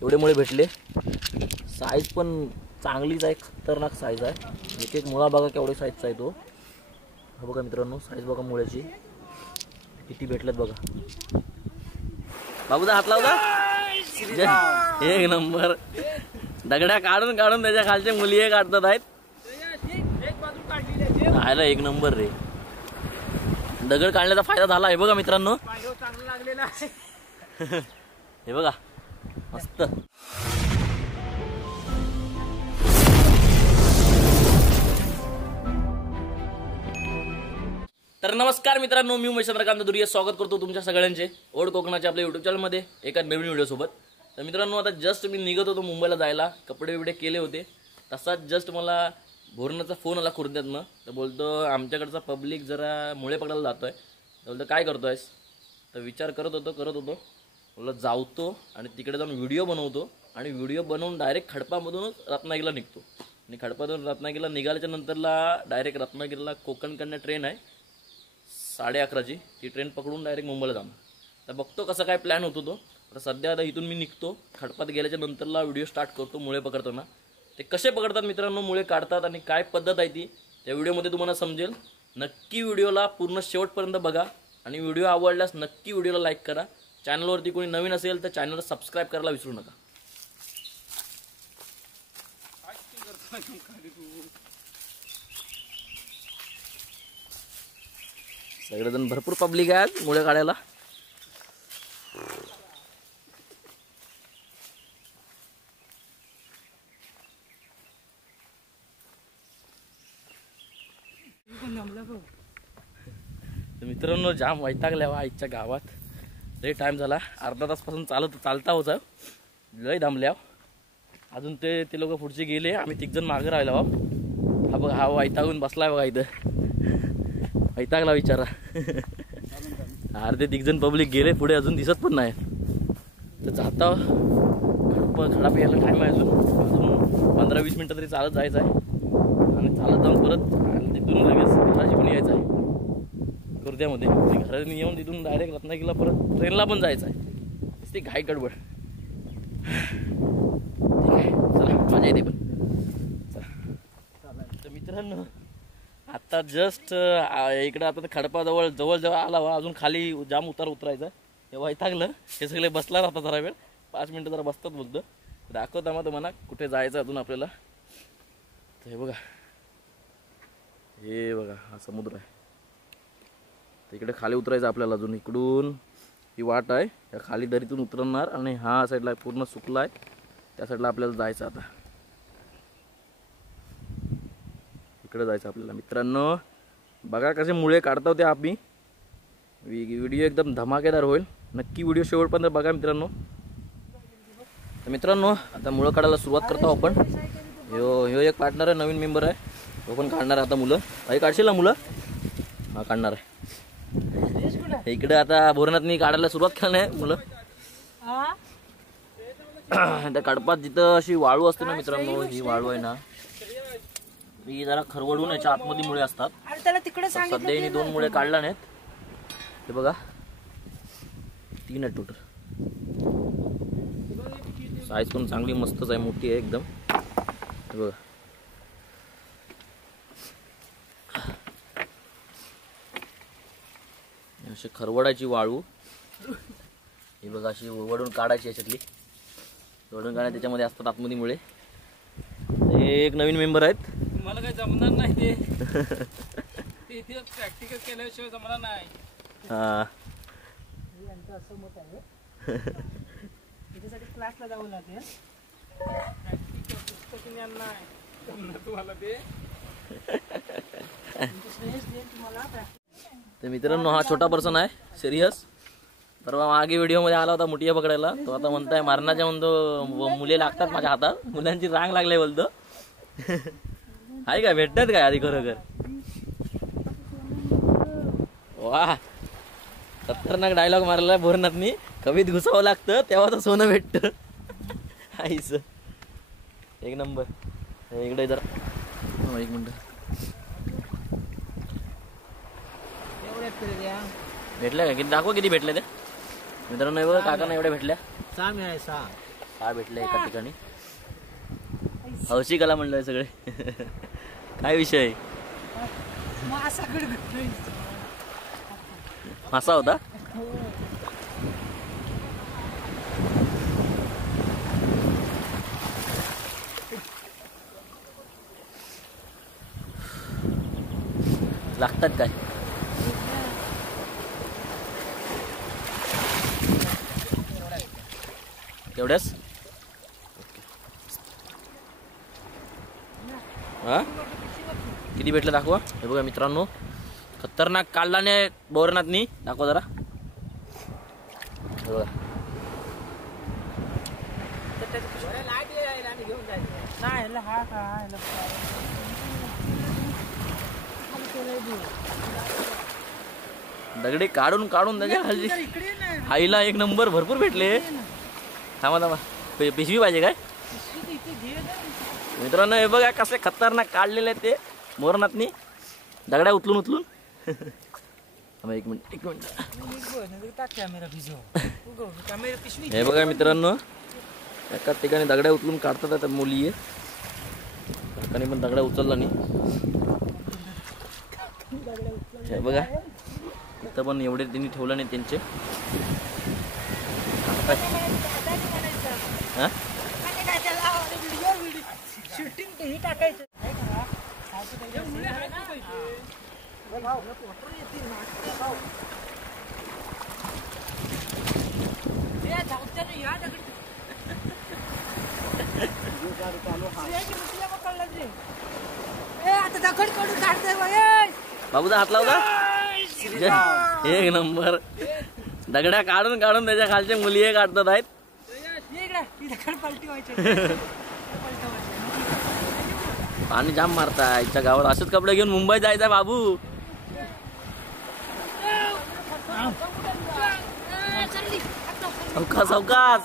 एवढे मुळे भेटले. साईज पण चांगलीच आहे, खतरनाक साईज आहे. एक एक मुळा बघा केवढी साईजचा आहे तो. हा बघा मित्रांनो, साईज बघा मुळ्याची किती भेटल्यात बघा. बाबूदा हात लावता. एक नंबर. दगड्या काढून काढून त्याच्या खालचे मुली काढतात आहेत. खायला एक नंबर रे. दगड काढण्याचा फायदा झाला आहे बघा मित्रांनो. हे बघा मस्त. तर नमस्कार मित्रांनो, मी उमेश चंद्रकांत दुरिया स्वागत करतो तुमच्या सगळ्यांचे ओड कोकणाच्या आपल्या यूट्यूब चॅनलमध्ये एका नवीन व्हिडिओसोबत. तर मित्रांनो, आता जस्ट मी निघत होतो मुंबईला जायला, कपडे बिपडे केले होते. तसाच जस्ट मला भोरणाचा फोन आला खुर्द्यातनं. तर बोलतो आमच्याकडचा पब्लिक जरा मुळे पकडायला जातोय. तर बोलतो काय करतोयस. तर विचार करत होतो बोललो जाऊतो आणि तिकडे जाऊन व्हिडिओ बनवतो आणि व्हिडिओ बनवून डायरेक्ट खडपामधूनच रत्नागिरीला निघतो. आणि खडपातून रत्नागिरीला निघाल्याच्या नंतरला डायरेक्ट रत्नागिरीला कोकणकडनं ट्रेन आहे 11:30ची. ती ट्रेन पकडून डायरेक्ट मुंबईला जाणार. तर बघतो कसं काय प्लॅन होतो तो. तर सध्या आता इथून मी निघतो, खडपात गेल्याच्या नंतरला व्हिडिओ स्टार्ट करतो मुळे पकडताना. ते कसे पकडतात मित्रांनो, मुळे काढतात आणि काय पद्धत आहे ती त्या व्हिडिओमध्ये तुम्हाला समजेल. नक्की व्हिडिओला पूर्ण शेवटपर्यंत बघा आणि व्हिडिओ आवडल्यास नक्की व्हिडिओला लाईक करा. चॅनलवरती कोणी नवीन असेल तर चॅनलला सबस्क्राईब करायला विसरू नका. सगळेजण भरपूर पब्लिक आहेत मुळे काढायला. मित्रांनो, जाम वैतागल्या आईच्या गावात. लय टाइम झाला, अर्धा तासपासून चालता होता. लय दमल्या. अजून ते लोक पुढचे गेले, आम्ही तिघजण मागे राहिलो. हा बघा, हा वैतागून बसलाय बघा इथं. वैतागला विचारा. अर्धे तिघजण पब्लिक गेले पुढे, अजून दिसत पण नाही. तर जाता खडा प्यायला टाइम आहे अजून 15-20 मिनिटं तरी चालत जायचं आहे. आणि चालत जाऊन परत तिथून लगेच घराची पण यायचं आहे खुर्द्यामध्ये. घरात येऊन तिथून डायरेक्ट रत्नागिरीला परत ट्रेनला पण जायचं आहे. ती घाई गडबड. ठीक आहे, चला मजा येते पण. तर मित्रांनो, आता जस्ट इकडं आता खडपाजवळ जवळ आला वा. अजून खाली जाम उतरायचं. हे वैतागलं. हे सगळे बसला राहतात जरा वेळ, 5 मिनिटं जरा बसतात बोलतं. दाखवता मग तुम्हाला कुठे जायचं अजून आपल्याला. तर हे बघा हा समुद्र आहे. तर इकडे खाली उतरायचं आपल्याला. अजून इकडून ही वाट आहे, या खाली दरीतून उतरणार आणि हा साईडला पूर्ण सुकला आहे, त्या साईडला आपल्याला जायचं. आता इकडे जायचं आपल्याला. मित्रांनो बघा कसे मुळे काढता होते आम्ही. व्हिडिओ एकदम धमाकेदार होईल. नक्की व्हिडिओ शेवटपर्यंत बघा मित्रांनो. तर मित्रांनो, आता मुळं काढायला सुरुवात करतो आपण. ह्यो एक पार्टनर आहे, नवीन मेंबर आहे. तो पण काढणार आता मुलं. काही काढशील ना मुलं. हा काढणार आहे. इकडे आता भोरणातनी काढायला सुरुवात करणार आहे मुलं. त्या कडपात जिथं अशी वाळू असते ना मित्रांनो, ही वाळू आहे ना, ही जरा खरवडून याच्या आतमध्ये मुळे असतात. सध्या यांनी 2 मुळे काढला नाहीत. हे बघा 3 आहेत टोटल. साईज पण चांगली मस्तच आहे, मोठी आहे एकदम. हे बघा अशी खरवडाची वाळू. ही बघा अशी वडून काढायची याच्यातली. वडून काढायला त्याच्यामध्ये असतात आतमध्ये मुळे. हे एक नवीन मेंबर आहेत. मला काही जमणार नाही ते. इथे प्रॅक्टिकल केल्याशिवाय जमणार नाही. हा असं मत आहे. त्याच्यासाठी क्लासला जावं लागेल. प्रॅक्टिकल पुस्तक ज्ञान नाही जमणार तुम्हाला ते. तर मित्रांनो, हा छोटा पर्सन आहे सिरियस. परवा मागे व्हिडिओमध्ये आला होता मुठिया पकडायला. तो आता म्हणताय मारण्याच्या म्हणतो मुले लागतात माझ्या हातात, मुलांची रांग लागले बोलतो. आहे काय भेटतात काय आधी खरोखर. वा, खतरनाक डायलॉग मारला भोरनाथनी. कवीत घुसावं लागतं तेव्हा तर सोनं भेटतं. आईच एक नंबर. इकडे जरा 1 मिनिट. भेटल्या का किती दाखवा, किती भेटल्या ते मित्रांनो. बघा काकांना एवढ्या भेटल्या. 6 मिळाले. काय भेटलं एका ठिकाणी हौशी कला म्हणलं सगळे. काय विषय मासा होता. लागतात काय तेवढ्याच. हा किती भेटलं दाखवा. हे बघा मित्रांनो खतरनाक काढलाने बोरनाथनी. दाखवा जरा. हे बघा दगडे काढून काढून त्याच्या खाली आईला एक नंबर भरपूर भेटले. थांबा थांबा पिशवी पाहिजे काय मित्रांनो. हे बघा कसे खतरनाक काढलेले आहेत ते मोरनाथनी दगड्या उचलून उचलून. एक मिनिट हे बघा मित्रांनो एकाच ठिकाणी दगड्या उचलून काढतात आता मुली आहे. काकाने पण दगड्या उचलला नाही. हे बघा इथं पण एवढे त्यांनी ठेवलं नाही त्यांचे. हा बाबूचा हात लावला. एक नंबर दगड्या काढून काढून त्याच्या खालच्या मुली हे काढतात आहेत. पाणी जाम मारताय आजच्या गावात. असेच कपडे घेऊन मुंबईत जायचा बाबू. सावकाश सावकाश.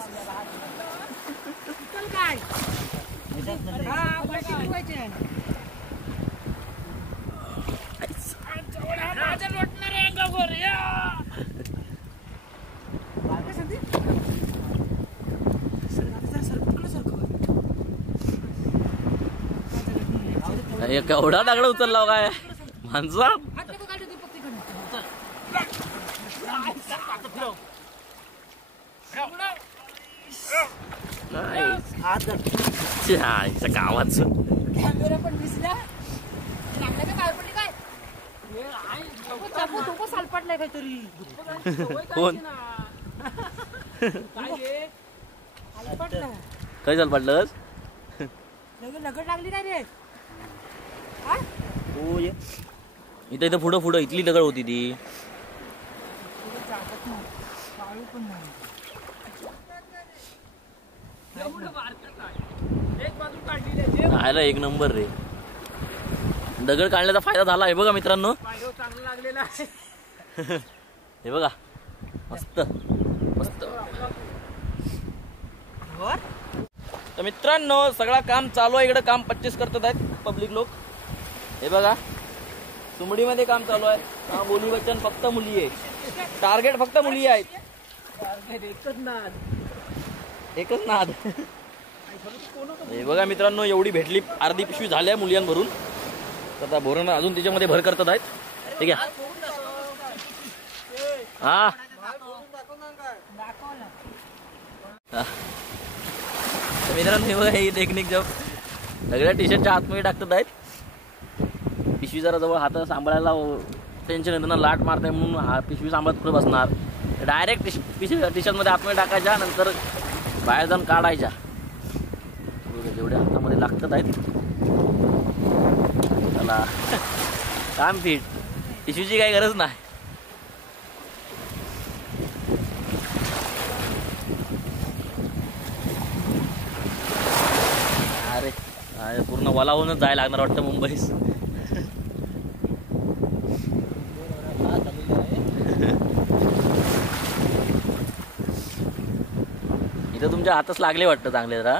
केवढा दगड उचलला काय माणसा. गावाच कोण काय चाल पडलं. लगड लागली काय रे. हो इथं इथं पुढं पुढं इथली दगड होती ती. खायला एक नंबर रे. दगड काढण्याचा फायदा झाला. हे बघा मित्रांनो हे बघा मस्त मस्त. तर मित्रांनो सगळा काम चालू आहे. इकडे काम 25 करतात आहेत पब्लिक लोक. हे बघा सुमडीमध्ये काम चालू आहे. हा बोली वचन फक्त मुली आहे. टार्गेट फक्त मुली आहेत. एकच नाद. हे बघा मित्रांनो एवढी भेटली. अर्धी पिशवी झाल्या मुलींभरून. आता बोरण अजून त्याच्यामध्ये भर करतात आहेत. ठीक आहे हा मित्रांनो हे बघा ही टेक्निक जब सगळ्या टी शर्टच्या आतमध्ये टाकतात आहेत. पिशवी जरा जवळ हात सांभाळायला टेन्शन येतं ना. लाट मारताय म्हणून हा पिशवी सांभाळत पुढे बसणार. डायरेक्ट टी शर्टमध्ये आतमध्ये टाकायच्या नंतर बाहेर जाऊन काढायच्या. जेवढ्या हातामध्ये लागतात आहेत त्याला काम फिट. टिश्यूची काही गरज नाही. अरे पूर्ण वलावूनच जायला लागणार वाटतं मुंबईस. इथं तुमच्या हातच लागले वाटतं चांगले जरा.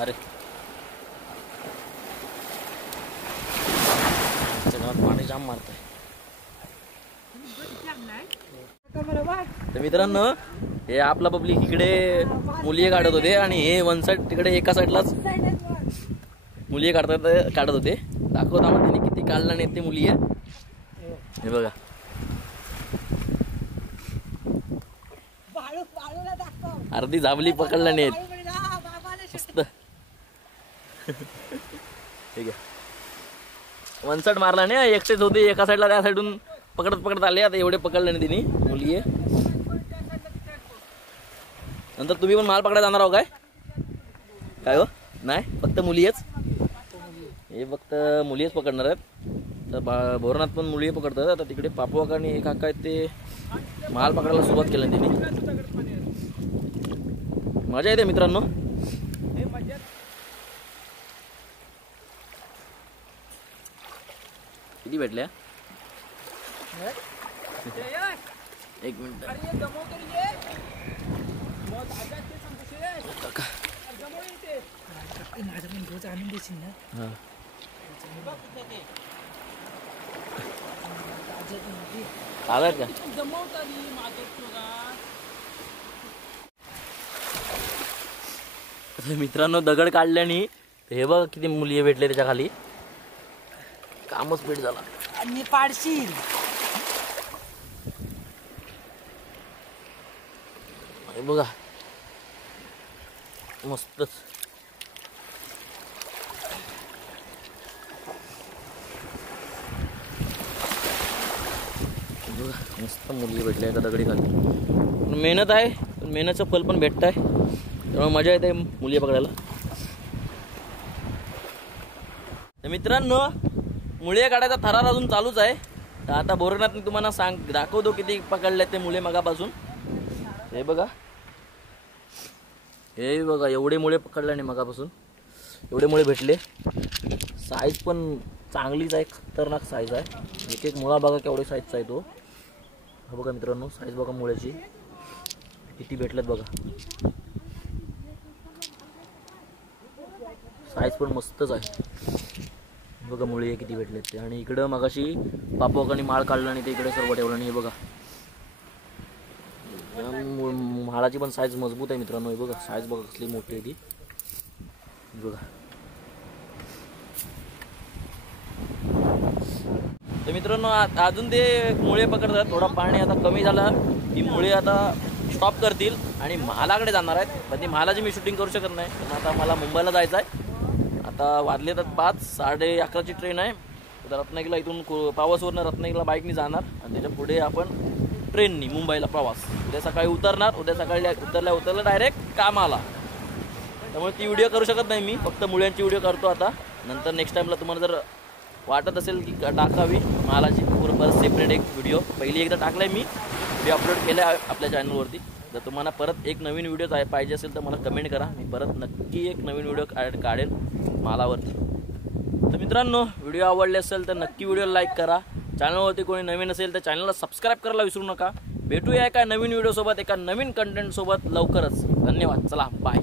अरे पाणी जाम मारत आहे. तर मित्रांनो हे आपला पब्लिक इकडे मुली काढत होते आणि हे वन साइड तिकडे एका साईडलाच मुली काढत होते. दाखवत आम्हाला त्यांनी किती काढला नाही ते मुली आहे. हे बघा अर्धी जाबली पकडला नाहीत. मस्त ठीक आहे. वन साइड मारला नाही एकटेच होते एका साईडला त्या साईडून पकडत आले. आता एवढे पकडले नाही तिने मुली आहे. नंतर तुम्ही पण माल पकडायला जाणार आहो काय हो? नाही फक्त मुली आहेच. हे फक्त मुलीच पकडणार आहेत. तर भोरनाथ पण मुली पकडतात. आता तिकडे पापवाक आणि एक काका आहेत ते माल पकडायला सुरुवात केली त्यांनी. मजा येते मित्रांनो. किती भेटल्या? एक मिनिट आलात का? मित्रांनो दगड काढल्याने हे बघ किती मुली भेटले त्याच्या खाली. कामच पेट झाला. आणि पाडशील हे बघा मस्तच. मस्त मुली भेटल्या एका दगडी खाली. मेहनत आहे पण मेहनतचं फल पण भेटत आहे. त्यामुळे मजा येते मुली पकडायला. तर मित्रांनो मुळे काढायचा थरार अजून चालूच आहे. तर आता भोरनाथ मी तुम्हाला दाखवतो किती पकडले ते मुळे मगापासून. हे बघा एवढे मुळे पकडले नाही मगापासून. एवढे मुळे भेटले. साईज पण चांगलीच आहे. खतरनाक साईज आहे. एक एक मुळा बघा केवढी साईजचा आहे तो. हा बघा मित्रांनो साईज बघा मुळ्याची किती भेटल्यात बघा. साईज पण मस्तच आहे. बघा मुळे किती भेटलेत ते. आणि इकडं मगाशी पापवाकांनी माळ काढला आणि ते इकडे सर्व ठेवलं. नाही हे बघा माळाची पण साईज मजबूत आहे मित्रांनो. हे बघा साईज बघा कसली मोठी आहे ती. बघा तर मित्रांनो अजून ते मुळे पकडतात. थोडा पाणी आता कमी झालं की मुळे आता स्टॉप करतील आणि महालाकडे जाणार आहेत. पण ती महालाची मी शूटिंग करू शकत नाही पण आता मला मुंबईला जायचं आहे. आता वाजले तर 5, 11:30ची ट्रेन आहे. तर रत्नागिरीला इथून पावसवरनं रत्नागिरीला बाईकनी जाणार आणि त्याच्या पुढे आपण ट्रेननी मुंबईला प्रवास. उद्या सकाळी उतरणार. उद्या सकाळी उतरल्या डायरेक्ट कामाला. त्यामुळे ती व्हिडिओ करू शकत नाही मी. फक्त मुळ्यांची व्हिडिओ करतो आता. नंतर नेक्स्ट टाईमला तुम्हाला जर वाटत असेल की टाकावी महालाची बरोबर सेपरेट एक व्हिडिओ. पहिली एकदा टाकलाय मी अपलोड केलं आहे आपल्या चॅनलवरती. जर तुम्हाला परत एक नवीन व्हिडिओ पाहिजे असेल तर मला कमेंट करा. मी परत नक्की एक नवीन व्हिडिओ काढेल मालावरती. तर मित्रांनो व्हिडिओ आवडले असेल तर नक्की व्हिडिओ लाईक करा. चॅनलवरती कोणी नवीन असेल तर चॅनलला सबस्क्राईब करायला विसरू नका. भेटूया एका नवीन व्हिडिओ सोबत एका नवीन कंटेंट सोबत लवकरच. धन्यवाद. चला बाय.